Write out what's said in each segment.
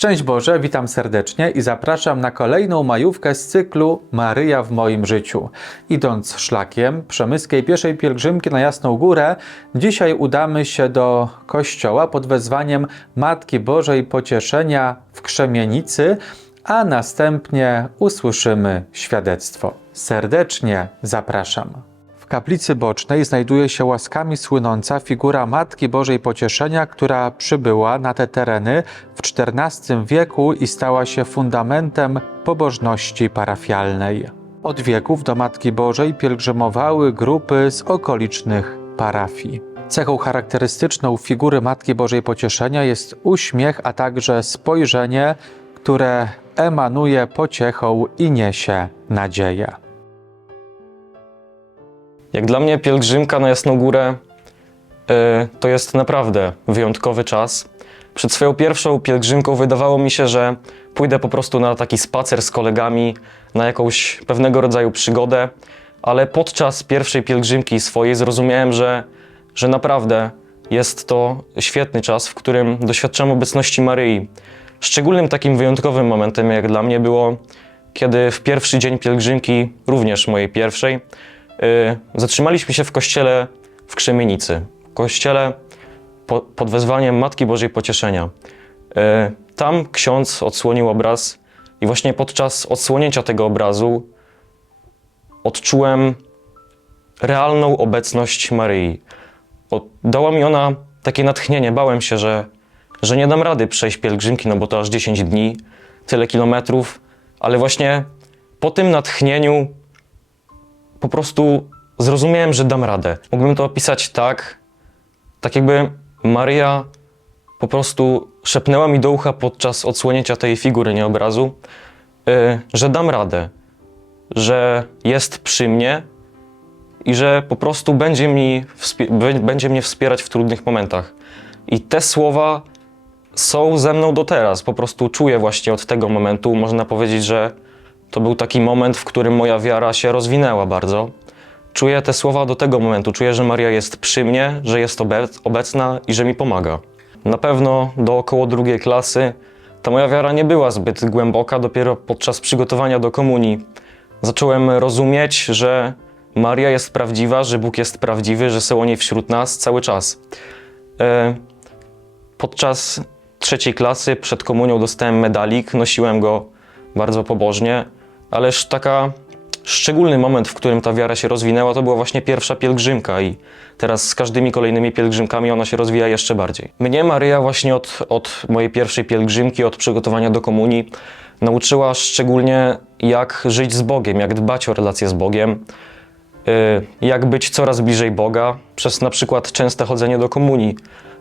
Szczęść Boże, witam serdecznie i zapraszam na kolejną majówkę z cyklu Maryja w moim życiu. Idąc szlakiem przemyskiej pieszej pielgrzymki na Jasną Górę, dzisiaj udamy się do kościoła pod wezwaniem Matki Bożej Pocieszenia w Krzemienicy, a następnie usłyszymy świadectwo. Serdecznie zapraszam. Kaplicy bocznej znajduje się łaskami słynąca figura Matki Bożej Pocieszenia, która przybyła na te tereny w XIV wieku i stała się fundamentem pobożności parafialnej. Od wieków do Matki Bożej pielgrzymowały grupy z okolicznych parafii. Cechą charakterystyczną figury Matki Bożej Pocieszenia jest uśmiech, a także spojrzenie, które emanuje pociechą i niesie nadzieję. Jak dla mnie pielgrzymka na Jasną Górę y, to jest naprawdę wyjątkowy czas. Przed swoją pierwszą pielgrzymką wydawało mi się, że pójdę po prostu na taki spacer z kolegami, na jakąś pewnego rodzaju przygodę, ale podczas pierwszej pielgrzymki swojej zrozumiałem, że, że naprawdę jest to świetny czas, w którym doświadczam obecności Maryi. Szczególnym takim wyjątkowym momentem, jak dla mnie, było, kiedy w pierwszy dzień pielgrzymki, również mojej pierwszej, zatrzymaliśmy się w kościele w Krzemienicy. Kościele po, pod wezwaniem Matki Bożej Pocieszenia. Y, Tam ksiądz odsłonił obraz i właśnie podczas odsłonięcia tego obrazu odczułem realną obecność Maryi. Dała mi ona takie natchnienie. Bałem się, że, że nie dam rady przejść pielgrzymki, no bo to aż 10 dni, tyle kilometrów, ale właśnie po tym natchnieniu po prostu zrozumiałem, że dam radę. Mógłbym to opisać tak, tak jakby Maria po prostu szepnęła mi do ucha podczas odsłonięcia tej figury, nie obrazu, yy, że dam radę, że jest przy mnie i że po prostu będzie, mi będzie mnie wspierać w trudnych momentach. I te słowa są ze mną do teraz. Po prostu czuję właśnie od tego momentu, można powiedzieć, że to był taki moment, w którym moja wiara się rozwinęła bardzo. Czuję te słowa do tego momentu. Czuję, że Maria jest przy mnie, że jest obec- obecna i że mi pomaga. Na pewno do około drugiej klasy ta moja wiara nie była zbyt głęboka. Dopiero podczas przygotowania do komunii zacząłem rozumieć, że Maria jest prawdziwa, że Bóg jest prawdziwy, że są oni wśród nas cały czas. E, Podczas trzeciej klasy przed komunią dostałem medalik, nosiłem go bardzo pobożnie, ależ taka szczególny moment, w którym ta wiara się rozwinęła, to była właśnie pierwsza pielgrzymka i teraz z każdymi kolejnymi pielgrzymkami ona się rozwija jeszcze bardziej. Mnie Maryja właśnie od, od mojej pierwszej pielgrzymki, od przygotowania do komunii nauczyła szczególnie jak żyć z Bogiem, jak dbać o relacje z Bogiem, y, jak być coraz bliżej Boga przez na przykład częste chodzenie do komunii,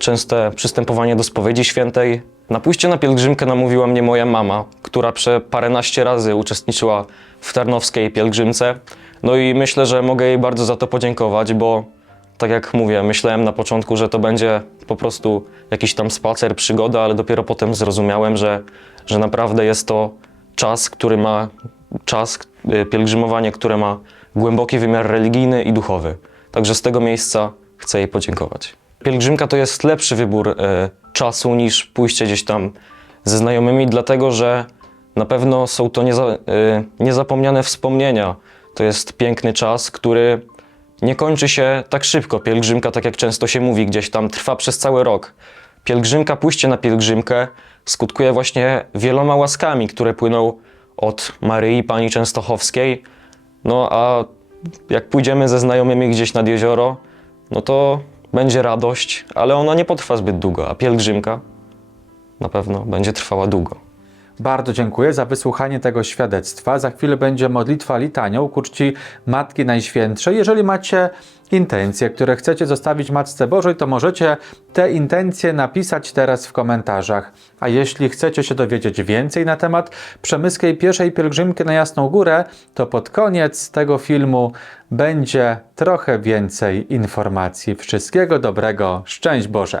częste przystępowanie do spowiedzi świętej. Na pójście na pielgrzymkę namówiła mnie moja mama, która prze paręnaście razy uczestniczyła w tarnowskiej pielgrzymce. No i myślę, że mogę jej bardzo za to podziękować, bo tak jak mówię, myślałem na początku, że to będzie po prostu jakiś tam spacer, przygoda, ale dopiero potem zrozumiałem, że, że naprawdę jest to czas, który ma czas, y, pielgrzymowanie, które ma głęboki wymiar religijny i duchowy. Także z tego miejsca chcę jej podziękować. Pielgrzymka to jest lepszy wybór y, czasu niż pójście gdzieś tam ze znajomymi, dlatego że na pewno są to nieza, y, niezapomniane wspomnienia. To jest piękny czas, który nie kończy się tak szybko. Pielgrzymka, tak jak często się mówi, gdzieś tam trwa przez cały rok. Pielgrzymka, pójście na pielgrzymkę skutkuje właśnie wieloma łaskami, które płyną od Maryi Pani Częstochowskiej. No a jak pójdziemy ze znajomymi gdzieś nad jezioro, no to będzie radość, ale ona nie potrwa zbyt długo, a pielgrzymka na pewno będzie trwała długo. Bardzo dziękuję za wysłuchanie tego świadectwa. Za chwilę będzie modlitwa litanią ku czci Matki Najświętszej. Jeżeli macie intencje, które chcecie zostawić Matce Bożej, to możecie te intencje napisać teraz w komentarzach. A jeśli chcecie się dowiedzieć więcej na temat przemyskiej pierwszej pielgrzymki na Jasną Górę, to pod koniec tego filmu będzie trochę więcej informacji. Wszystkiego dobrego, szczęść Boże!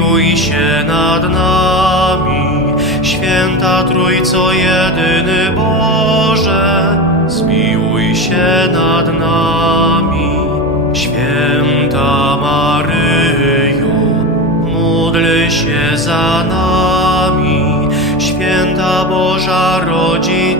zmiłuj się nad nami. Święta Trójco Jedyny Boże, zmiłuj się nad nami. Święta Maryjo, módl się za nami. Święta Boża Rodzicielko,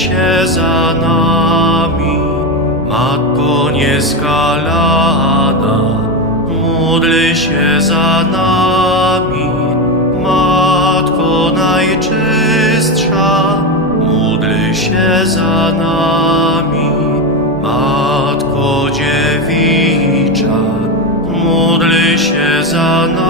Się za nami. Matko nieskalana, módl się za nami. Matko najczystsza, módl się za nami. Matko dziewicza, módl się za nami.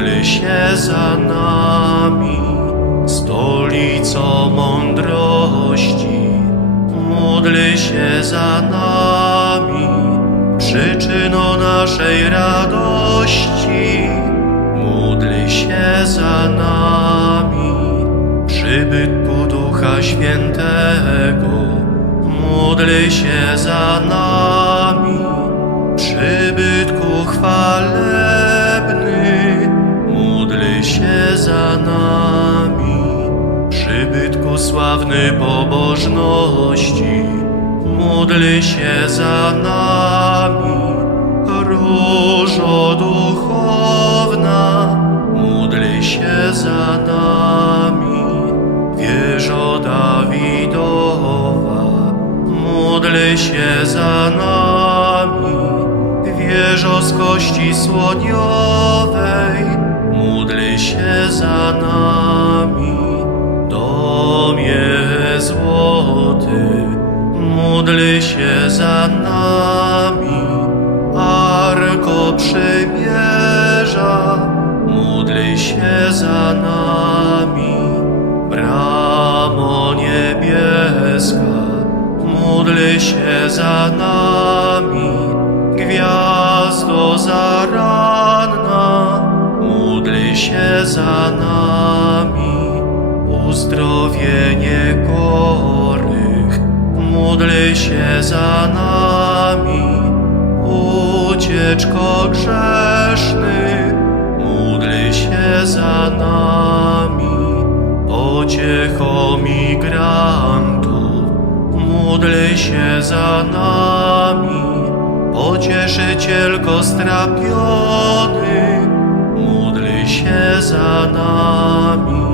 módl się za nami. Stolico mądrości, módl się za nami. Przyczyno naszej radości, módl się za nami. Przybytku Ducha Świętego, módl się za nami. Przybytku chwalebny, się za nami. Przybytku sławny pobożności, módl się za nami. Różo duchowna, módl się za nami. Wieżo Dawidowa, módl się za nami. Wieżo z kości słoniowej, módl się za nami. Domie złoty, módl się za nami. Arko przymierza, módl się za nami. Bramo niebieska, módl się za nami. Gwiazdo się za nami. Uzdrowienie chorych, módl się za nami. Ucieczko grzeszny, módl się za nami. Pociecho migrantów, módl się za nami. Pocieszycielko strapiony, się za nami.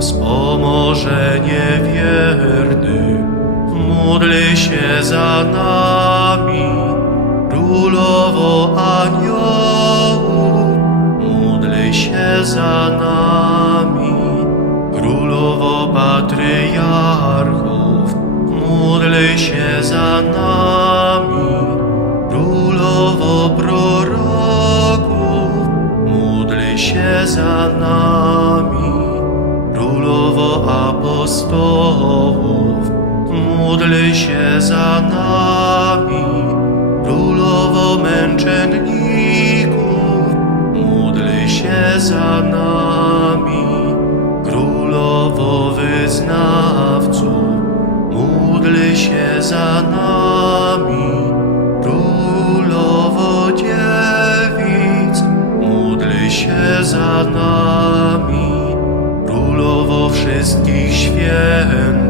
Wspomożenie wierny, módl się za nami. Królowo aniołów, módl się za nami. Królowo patriarchów, módl się za nami. Módl się za nami. Królowo męczenników, módl się za nami. Królowo wyznawców, módl się za nami. Królowo dziewic, módl się za nami. Królowo wszystkich świętych,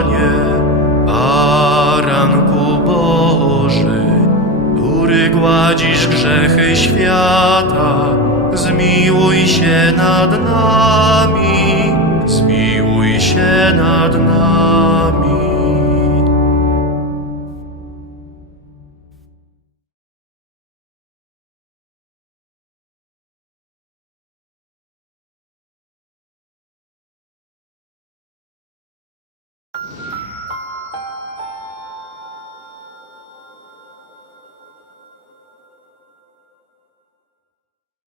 Gładzisz grzechy świata, zmiłuj się nad nami, zmiłuj się nad